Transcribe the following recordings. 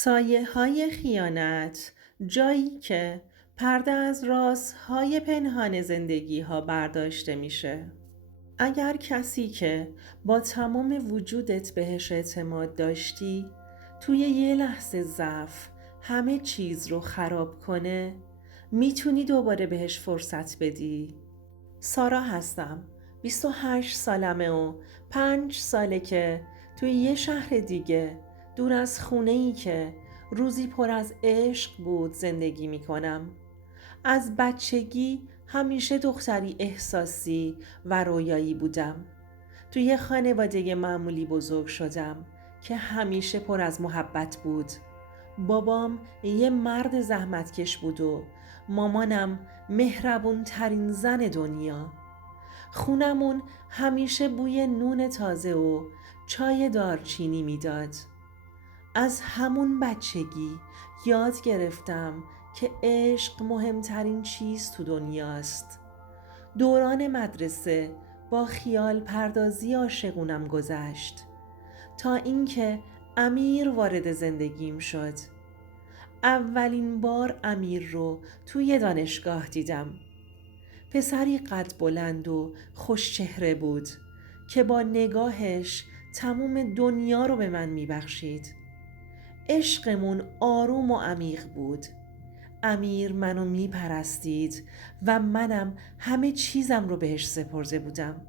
سایه‌های خیانت، جایی که پرده از رازهای پنهان زندگی‌ها برداشته میشه. اگر کسی که با تمام وجودت بهش اعتماد داشتی توی یه لحظه ضعف همه چیز رو خراب کنه، میتونی دوباره بهش فرصت بدی. سارا هستم. 28 سالمه و 5 ساله که توی یه شهر دیگه دور از خونه‌ای که روزی پر از عشق بود زندگی میکنم. از بچگی همیشه دختری احساسی و رویایی بودم. توی یه خانواده معمولی بزرگ شدم که همیشه پر از محبت بود. بابام یه مرد زحمتکش بود و مامانم مهربون ترین زن دنیا. خونمون همیشه بوی نون تازه و چای دارچینی میداد. از همون بچگی یاد گرفتم که عشق مهمترین چیز تو دنیاست. دوران مدرسه با خیال پردازی عاشقونم گذشت تا اینکه امیر وارد زندگیم شد. اولین بار امیر رو توی دانشگاه دیدم. پسری قد بلند و خوش چهره بود که با نگاهش تمام دنیا رو به من میبخشید. عشقمون آروم و عمیق بود. امیر منو میپرستید و منم همه چیزم رو بهش سپرده بودم.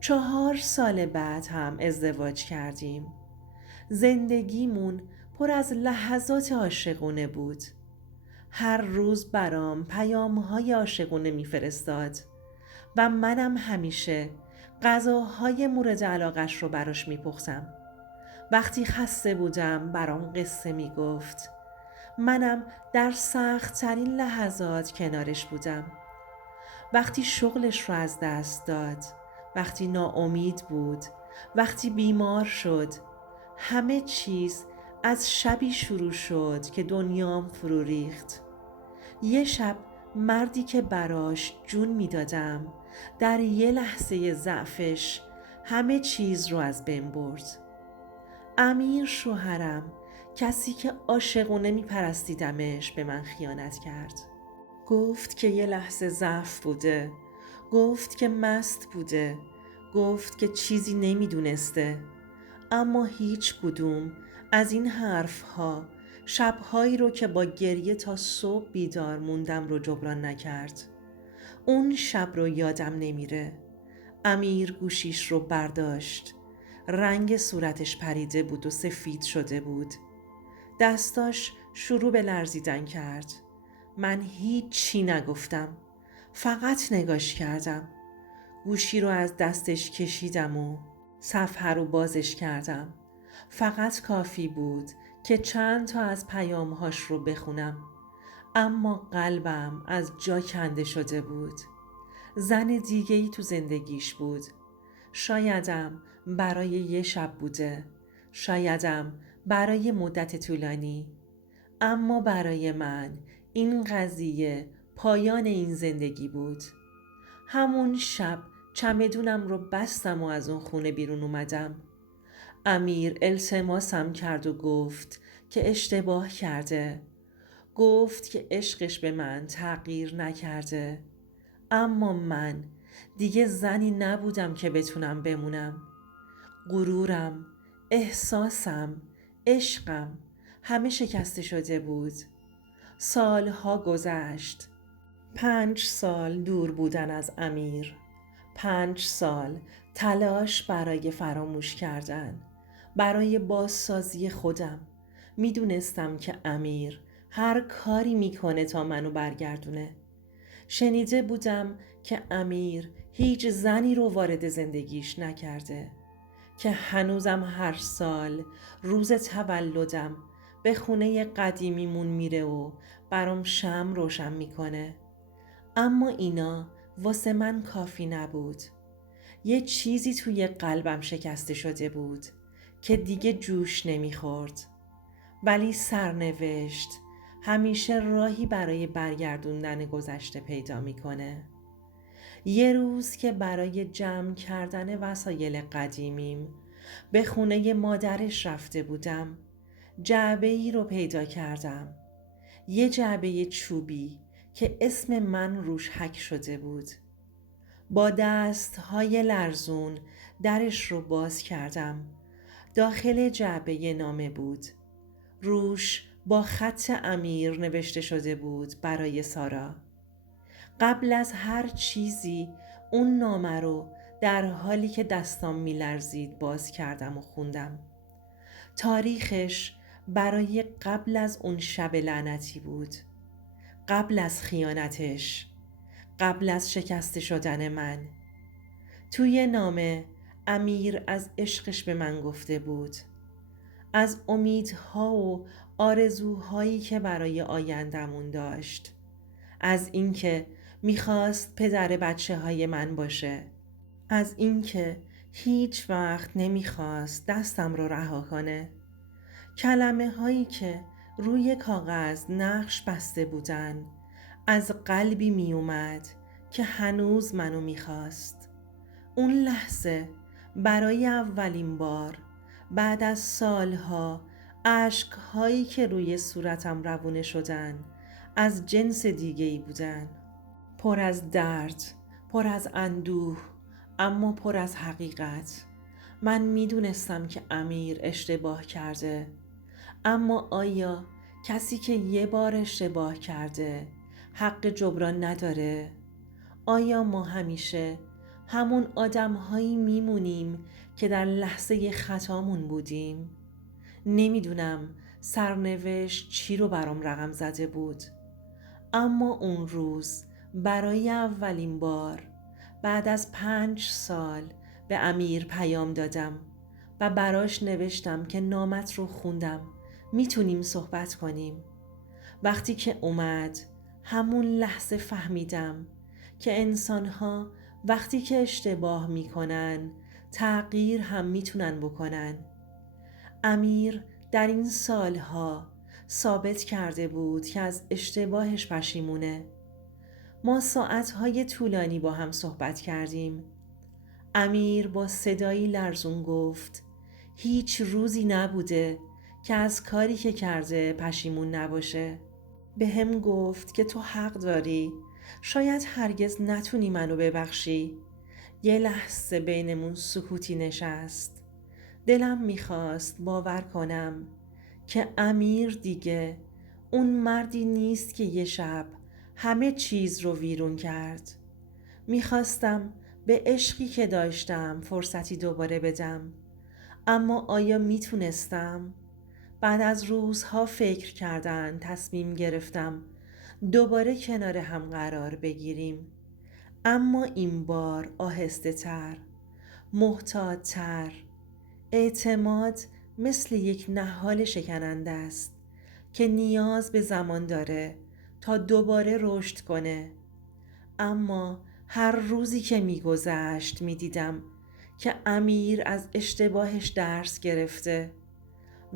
4 سال بعد هم ازدواج کردیم. زندگیمون پر از لحظات عاشقونه بود. هر روز برام پیام‌های عاشقونه میفرستاد و منم همیشه غذاهای مورد علاقش رو براش میپختم. وقتی خسته بودم برام قصه میگفت. منم در سخت ترین لحظات کنارش بودم. وقتی شغلش رو از دست داد، وقتی ناامید بود، وقتی بیمار شد، همه چیز از شبی شروع شد که دنیام فرو ریخت. یه شب مردی که براش جون میدادم در یه لحظه ضعفش همه چیز رو از بین برد. امیر شوهرم، کسی که عاشقونه میپرستیدمش، به من خیانت کرد. گفت که یه لحظه ضعف بوده، گفت که مست بوده، گفت که چیزی نمیدونسته. اما هیچ کدوم از این حرفها شبهایی رو که با گریه تا صبح بیدار موندم رو جبران نکرد. اون شب رو یادم نمیره. امیر گوشیش رو برداشت. رنگ صورتش پریده بود و سفید شده بود. دستاش شروع به لرزیدن کرد. من هیچی نگفتم. فقط نگاش کردم. گوشی رو از دستش کشیدم و صفحه رو بازش کردم. فقط کافی بود که چند تا از پیامهاش رو بخونم. اما قلبم از جا کنده شده بود. زن دیگه‌ای تو زندگیش بود. شایدم برای یه شب بوده، شایدم برای مدت طولانی، اما برای من این قضیه پایان این زندگی بود. همون شب چمدونم رو بستم و از اون خونه بیرون اومدم. امیر التماسم کرد و گفت که اشتباه کرده. گفت که عشقش به من تغییر نکرده. اما من دیگه زنی نبودم که بتونم بمونم. غرورم، احساسم، عشقم همه شکسته شده بود. سالها گذشت. 5 سال دور بودن از امیر. 5 سال تلاش برای فراموش کردن، برای بازسازی خودم. میدونستم که امیر هر کاری میکنه تا منو برگردونه. شنیده بودم که امیر هیچ زنی رو وارد زندگیش نکرده، که هنوزم هر سال روز تولدم به خونه قدیمیمون میره و برام شمع روشن میکنه. اما اینا واسه من کافی نبود. یه چیزی توی قلبم شکسته شده بود که دیگه جوش نمیخورد. ولی سرنوشت همیشه راهی برای برگردوندن گذشته پیدا میکنه. یه روز که برای جمع کردن وسایل قدیمیم به خونه مادرش رفته بودم، جعبه‌ای رو پیدا کردم. یه جعبه چوبی که اسم من روش حک شده بود. با دست‌های لرزون درش رو باز کردم. داخل جعبه نامه بود. روش با خط امیر نوشته شده بود برای سارا. قبل از هر چیزی اون نامه رو در حالی که دستام میلرزید باز کردم و خوندم. تاریخش برای قبل از اون شب لعنتی بود. قبل از خیانتش. قبل از شکسته شدن من. توی نامه امیر از عشقش به من گفته بود. از امیدها و آرزوهایی که برای آیندمون داشت. از اینکه میخواست پدر بچه های من باشه. از اینکه هیچ وقت نمیخواست دستم رو رها کنه. کلمه هایی که روی کاغذ نقش بسته بودن از قلبی می اومد که هنوز منو میخواست. اون لحظه برای اولین بار بعد از سالها اشکهایی که روی صورتم روونه شدن از جنس دیگه‌ای بودن. پر از درد، پر از اندوه، اما پر از حقیقت. من میدونستم که امیر اشتباه کرده. اما آیا کسی که یه بار اشتباه کرده حق جبران نداره؟ آیا ما همیشه همون آدم‌هایی میمونیم که در لحظه خطامون بودیم؟ نمیدونم سرنوشت چی رو برام رقم زده بود. اما اون روز برای اولین بار بعد از 5 سال به امیر پیام دادم و براش نوشتم که نامت رو خوندم، میتونیم صحبت کنیم. وقتی که اومد همون لحظه فهمیدم که انسان‌ها وقتی که اشتباه میکنن تغییر هم میتونن بکنن. امیر در این سالها ثابت کرده بود که از اشتباهش پشیمونه. ما ساعتهای طولانی با هم صحبت کردیم. امیر با صدایی لرزون گفت هیچ روزی نبوده که از کاری که کرده پشیمون نباشه. به هم گفت که تو حق داری، شاید هرگز نتونی منو ببخشی. یه لحظه بینمون سکوتی نشست. دلم میخواست باور کنم که امیر دیگه اون مردی نیست که یه شب همه چیز رو ویرون کرد. میخواستم به عشقی که داشتم فرصتی دوباره بدم. اما آیا میتونستم؟ بعد از روزها فکر کردن تصمیم گرفتم دوباره کنار هم قرار بگیریم. اما این بار آهسته تر، محتاط تر. اعتماد مثل یک نهال شکننده است که نیاز به زمان داره تا دوباره رشد کنه. اما هر روزی که میگذشت میدیدم که امیر از اشتباهش درس گرفته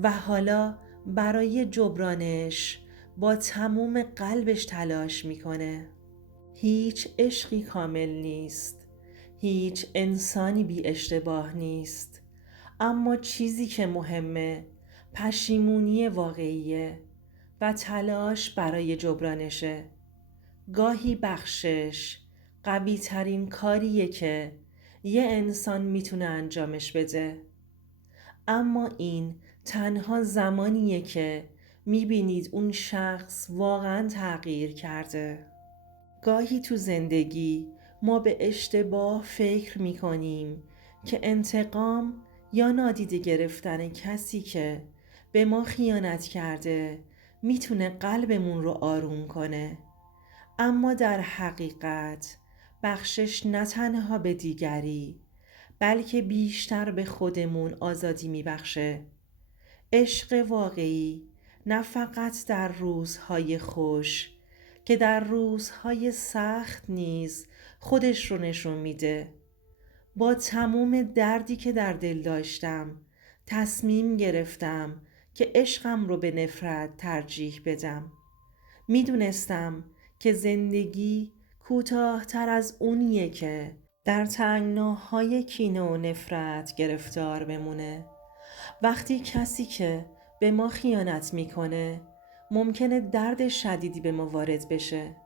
و حالا برای جبرانش با تموم قلبش تلاش میکنه. هیچ عشقی کامل نیست. هیچ انسانی بی اشتباه نیست. اما چیزی که مهمه پشیمونی واقعیه و تلاش برای جبرانشه. گاهی بخشش قوی ترین کاریه که یه انسان میتونه انجامش بده. اما این تنها زمانیه که میبینید اون شخص واقعا تغییر کرده. گاهی تو زندگی ما به اشتباه فکر میکنیم که انتقام یا نادیده گرفتن کسی که به ما خیانت کرده میتونه قلبمون رو آروم کنه. اما در حقیقت بخشش نه تنها به دیگری بلکه بیشتر به خودمون آزادی میبخشه. عشق واقعی نه فقط در روزهای خوش که در روزهای سخت نیز خودش رو نشون میده. با تموم دردی که در دل داشتم تصمیم گرفتم که عشقم رو به نفرت ترجیح بدم. میدونستم که زندگی کوتاه‌تر از اونیه که در تنگناهای کینه و نفرت گرفتار بمونه. وقتی کسی که به ما خیانت میکنه ممکنه درد شدیدی به ما وارد بشه.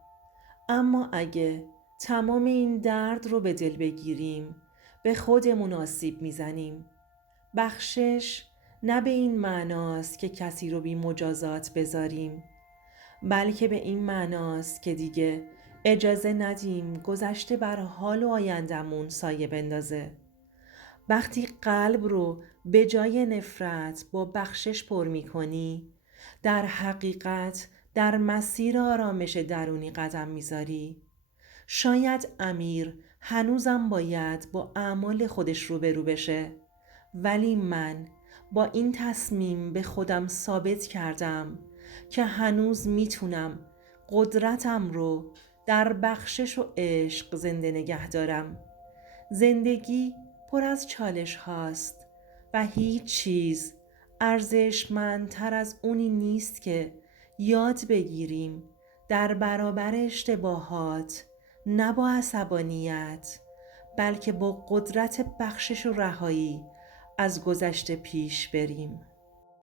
اما اگه تمام این درد رو به دل بگیریم به خودمون آسیب میزنیم. بخشش نه به این معناست که کسی رو بی مجازات بذاریم، بلکه به این معناست که دیگه اجازه ندیم گذشته بر حال و آیندمون سایه بندازه. وقتی قلب رو به جای نفرت با بخشش پر می کنی، در حقیقت در مسیر آرامش درونی قدم میذاری. شاید امیر هنوزم باید با اعمال خودش روبرو بشه، ولی من با این تصمیم به خودم ثابت کردم که هنوز میتونم قدرتم رو در بخشش و عشق زنده نگه دارم. زندگی پر از چالش هاست و هیچ چیز ارزشمندتر از اونی نیست که یاد بگیریم در برابر اشتباهات نه با عصبانیت بلکه با قدرت بخشش و رهایی از گذشته پیش بریم.